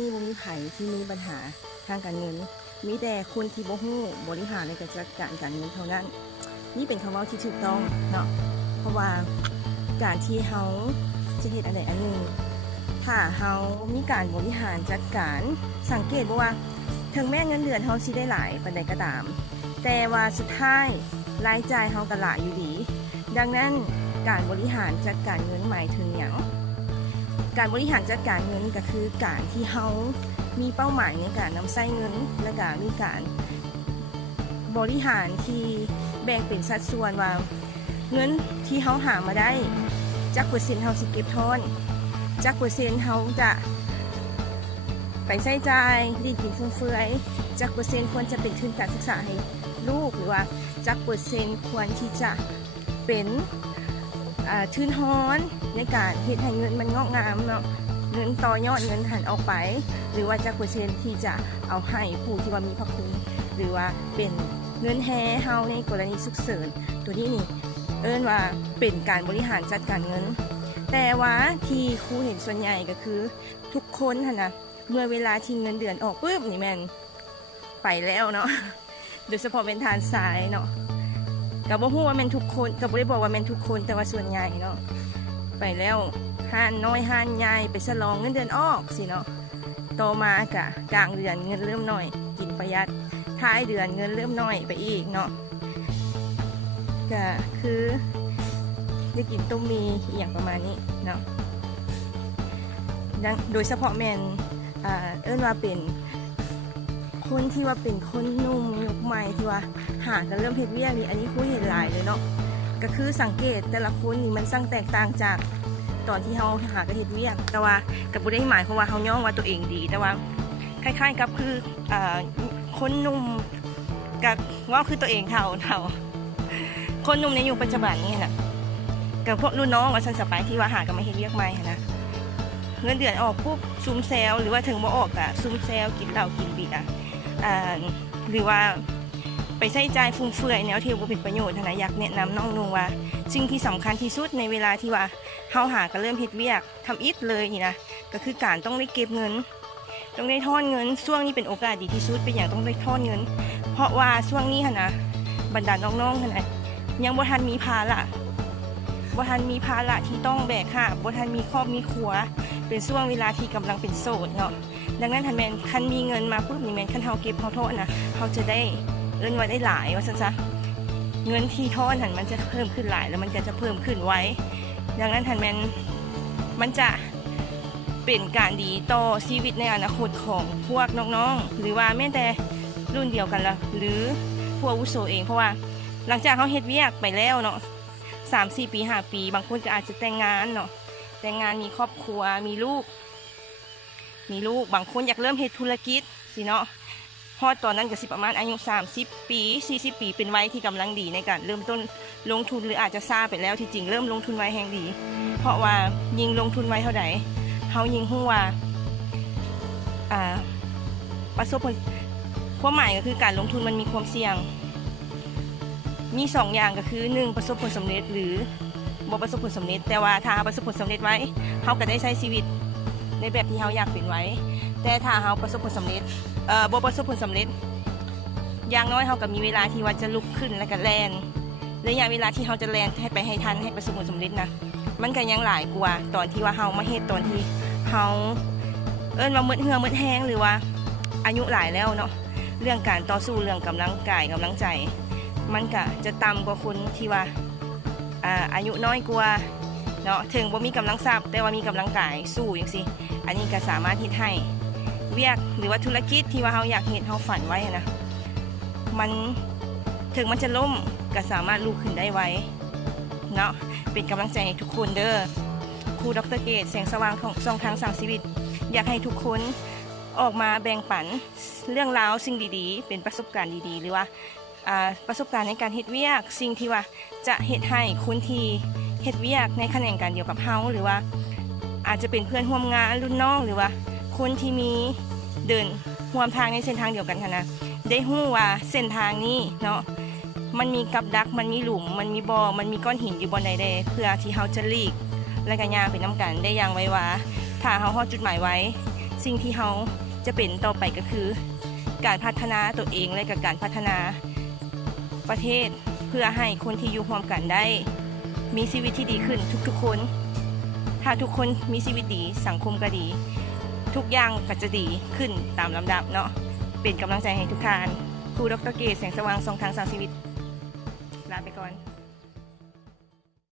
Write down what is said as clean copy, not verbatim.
นี่บ่มีไผที่มีปัญหาทางการเงินมีแต่คนที่บ่ฮู้บริหารในการจัดการการเงินเท่านั้นนี่เป็นคำเว้าที่ถูกต้องเนาะเพราะว่าการที่เฮาจะเฮ็ดอันใดอันหนึ่งถ้าเฮามีการบริหารจัดการสังเกตบ่ว่าถึงแม้เงินเดือนเฮาสิได้หลายปานใดก็ตามแต่ว่าสุดท้ายรายจ่ายเฮาก็หลายอยู่ดีดังนั้นการบริหารจัดการเงินหมายถึงหยังการบริหารจัดการเงินก็คือการที่เฮามีเป้าหมายในการนำใช้เงินและก็มีการบริหารที่แบ่งเป็นสัดส่วนว่าเงินที่เฮาหามาได้จักเปอร์เซ็นต์เฮาสิเก็บทอนจักเปอร์เซ็นต์เฮาจะไปใช้จ่ายรีดกินฟุ่มเฟือยจักเปอร์เซ็นต์ควรจะเป็นทุนการศึกษาให้ลูกหรือว่าจักเปอร์เซ็นต์ควรที่จะเป็นทุนฮ้อนในการเฮ็ดให้เงินมันงอกงามเนาะเงินต่อยอดเงินหันออกไปหรือว่าจักเปอร์เซ็นต์ที่จะเอาให้ผู้ที่ว่ามีพระคุณหรือว่าเป็นเงินแห่เฮาในกรณีฉุกเฉินตัวนี้นี่เอิ้นว่าเป็นการบริหารจัดการเงินแต่ว่าที่ครูเห็นส่วนใหญ่ก็คือทุกคนนะเมื่อเวลาที่เงินเดือนออกปุ๊บนี่แม่นไปแล้วเนาะโดยเฉพาะเป็นทานสายเนาะก็บ่ฮู้ว่าแม่นทุกคนก็บ่ได้บอกว่าแม่นทุกคนแต่ว่าส่วนใหญ่เนาะไปแล้วห้านน้อยห้านใหญ่ไปฉลองเงินเดือนออกสิเนาะต่อมากะกลางเดือนเงินเริ่มน้อยกินประหยัดท้ายเดือนเงินเริ่มน้อยไปอีกเนาะก็คือได้กินต้มมีอย่างประมาณนี้เนาะโดยเฉพาะแมนเอิ้นว่าเป็นคนที่ว่าเป็นคนหนุ่มยุคใหม่ที่ว่าหากันเริ่มเฮ็ดเวียกนี่อันนี้คุยเห็นหลายเลยเนาะก็คือสังเกตแต่ละคนนี่มันสั่งแตกต่างจากตอนที่เฮาหากันเฮ็ดเวียกแต่ว่ากับบ่ได้หมายความว่าเฮาย่องว่าตัวเองดีแต่ว่าคล้ายๆกับคือคนหนุ่มกับว่าคือตัวเองเท่าคนหนุ่มในยุคปัจจุบันนี่นะกับพวกรุ่นน้องว่าสันสปายที่ว่าหากันมาเฮ็ดเวียกใหม่นะเงินเดือนออกปุ๊บซุ่มแซวหรือว่าถึงบ่ออกอะซุ่มแซวกินเหล้ากินเบียร์หรือว่าไปใช้จ่ายฟุ่มเฟือยแนวที่บ่เป็นประโยชน์นะอยากแนะนำน้องนุ่งว่าสิ่งที่สำคัญที่สุดในเวลาที่ว่าเฮาหากันเริ่มเฮ็ดเวียกทำอิฐเลยนี่นะก็คือการต้องได้เก็บเงินต้องได้ทอนเงินช่วงนี้เป็นโอกาสดีที่สุดเป็นอย่างต้องได้ทอนเงินเพราะว่าช่วงนี้นะบรรดาน้องๆนะยังบ่ทันมีภาระที่ต้องแบกหาบบ่ทันมีครอบมีครัวเป็นช่วงเวลาที่กำลังเป็นโสดเนาะดังนั้นถ้าแม่นคันมีเงินมาปุ๊บนี่แม่นคันเฮาเก็บเฮาทอนนะเฮาจะได้เอิ้นว่าได้หลายว่าซั่นซะเงินที่ทอนหันมันจะเพิ่มขึ้นหลายแล้วมันก็จะเพิ่มขึ้นไว้ดังนั้นถ้าแม่นมันจะเป็นการดีต่อชีวิตในอนาคตของพวกน้องๆหรือว่าแม้แต่รุ่นเดียวกันละหรือผู้อาวุโสเองเพราะว่าหลังจากเขาเฮ็ดเวียกไปแล้วเนาะ3-4 ปี5 ปีบางคนก็อาจจะแต่งงานเนาะแต่งงานมีครอบครัวมีลูกบางคนอยากเริ่มเฮ็ดธุรกิจสิเนาะพอตอนนั้นก็สิประมาณอายุ30 ปี40 ปีเป็นวัยที่กำลังดีในการเริ่มต้นลงทุนหรืออาจจะซาไปแล้วที่จริงเริ่มลงทุนไว้แห่งดีเพราะว่ายิ่งลงทุนไว้เท่าใดเขายิ่งรู้ว่าประสบผลความหมายก็คือการลงทุนมันมีความเสี่ยงมี2อย่างก็คือ1ประสบผลสำเร็จหรือบ่ประสบผลสำเร็จแต่ว่าถ้าประสบผลสำเร็จไว้เขาก็ได้ใช้ชีวิตในแบบที่เขาอยากเป็นไว้แต่ถ้าเขาประสบผลสำเร็จบ่ประสบผลสำเร็จอย่างน้อยเขาก็มีเวลาที่ว่าจะลุกขึ้นแล้วก็แล่นระยะเวลาที่เขาจะแล่นให้ไปให้ทันให้ประสบผลสำเร็จนะมันก็ยังหลายกว่าตอนที่ว่าเขามาเฮ็ดตอนที่เขาเอิ้นว่ามืดเหือมืดแห้งหรือว่าอายุหลายแล้วเนาะเรื่องการต่อสู้เรื่องกำลังกายกำลังใจมันก็จะต่ำกว่าคนที่ว่าอายุน้อยกว่าเนาะถึงบ่มีกำลังทรัพย์แต่ว่ามีกำลังกายสู้อย่างสิอันนี้ก็สามารถเฮ็ดให้เวียกหรือว่าธุรกิจที่ว่าเขาอยากเฮ็ดเขาฝันไว้นะมันถึงมันจะล้มก็สามารถลุกขึ้นได้ไวเนาะเป็นกำลังใจให้ทุกคนเด้อครูดร.เกตแสงสว่างของช่องทางสร้างชีวิตอยากให้ทุกคนออกมาแบ่งปันเรื่องราวสิ่งดีๆเป็นประสบการณ์ดีๆหรือว่าประสบการณ์ในการเฮ็ดเวียกสิ่งที่ว่าจะเฮ็ดให้คนที่เฮ็ดเวียกในแขนงการเดียวกับเฮาหรือว่าอาจจะเป็นเพื่อนร่วมงานรุ่นน้องหรือว่าคนที่มีเดินร่วมทางในเส้นทางเดียวกันนะได้ฮู้ว่าเส้นทางนี้เนาะมันมีกับดักมันมีหลุมมันมีบ่อมันมีก้อนหินอยู่บนใดๆเพื่อที่เฮาจะหลีกและก็ย่างไปนำกันได้อย่างไว้ว่าถ้าเฮาฮอดจุดหมายไว้ สิ่งที่เราจะเป็นต่อไปก็คือการพัฒนาตัวเองและกับการพัฒนาประเทศเพื่อให้คนที่อยู่ร่วมกันได้มีชีวิตที่ดีขึ้นทุกๆคนถ้าทุกคนมีชีวิตดีสังคมก็ดีทุกอย่างก็จะดีขึ้นตามลำดับเนาะเป็นกำลังใจให้ทุกท่านครูดร.เกษแสงสว่างทรงทางสร้างชีวิตลาไปก่อน